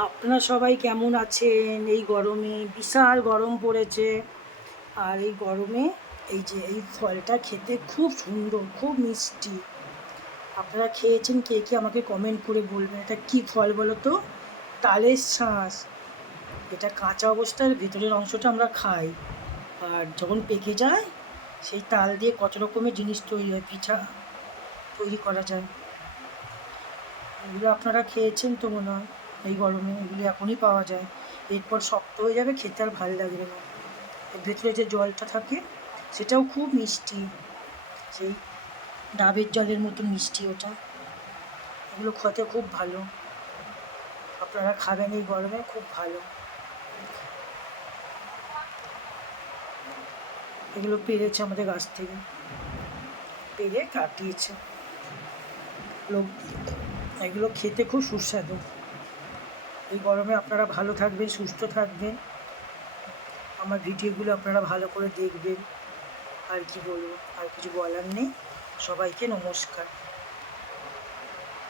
আপনারা সবাই কেমন আছেন? এই গরমে বিশাল গরম পড়েছে। আর এই গরমে এই ফলটা খেতে খুব সুন্দর, খুব মিষ্টি। আপনারা খেয়েছেন কে কে আমাকে কমেন্ট করে বলবেন। এটা কি ফল বলো তো? তালের শাঁস। এটা কাঁচা অবস্থার ভেতরের অংশটা আমরা খাই, আর যখন পেকে যায় সেই তাল দিয়ে কত রকমের জিনিস তৈরি হয়, পিঠা তৈরি করা যায়। এগুলো আপনারা খেয়েছেন তো মনে হয়। এই গরমে এগুলো এখনই পাওয়া যায়, এরপর শক্ত হয়ে যাবে, খেতে আর ভালো লাগবে না। এর ভেতরে যে জলটা থাকে সেটাও খুব মিষ্টি, সেই ডাবের জলের মতো মিষ্টি ওটা। এগুলো খেতে খুব ভালো, আপনারা খাবেন এই গরমে, খুব ভালো। এগুলো পেরেছে আমাদের গাছ থেকে, পেরে কাটিয়েছে লোক। এগুলো খেতে খুব সুস্বাদু। এই গরমে আপনারা ভালো থাকবেন, সুস্থ থাকবেন। আমার ভিডিওগুলো আপনারা ভালো করে দেখবেন। আর কি বলবো, আর কিছু বলার নেই। সবাইকে নমস্কার।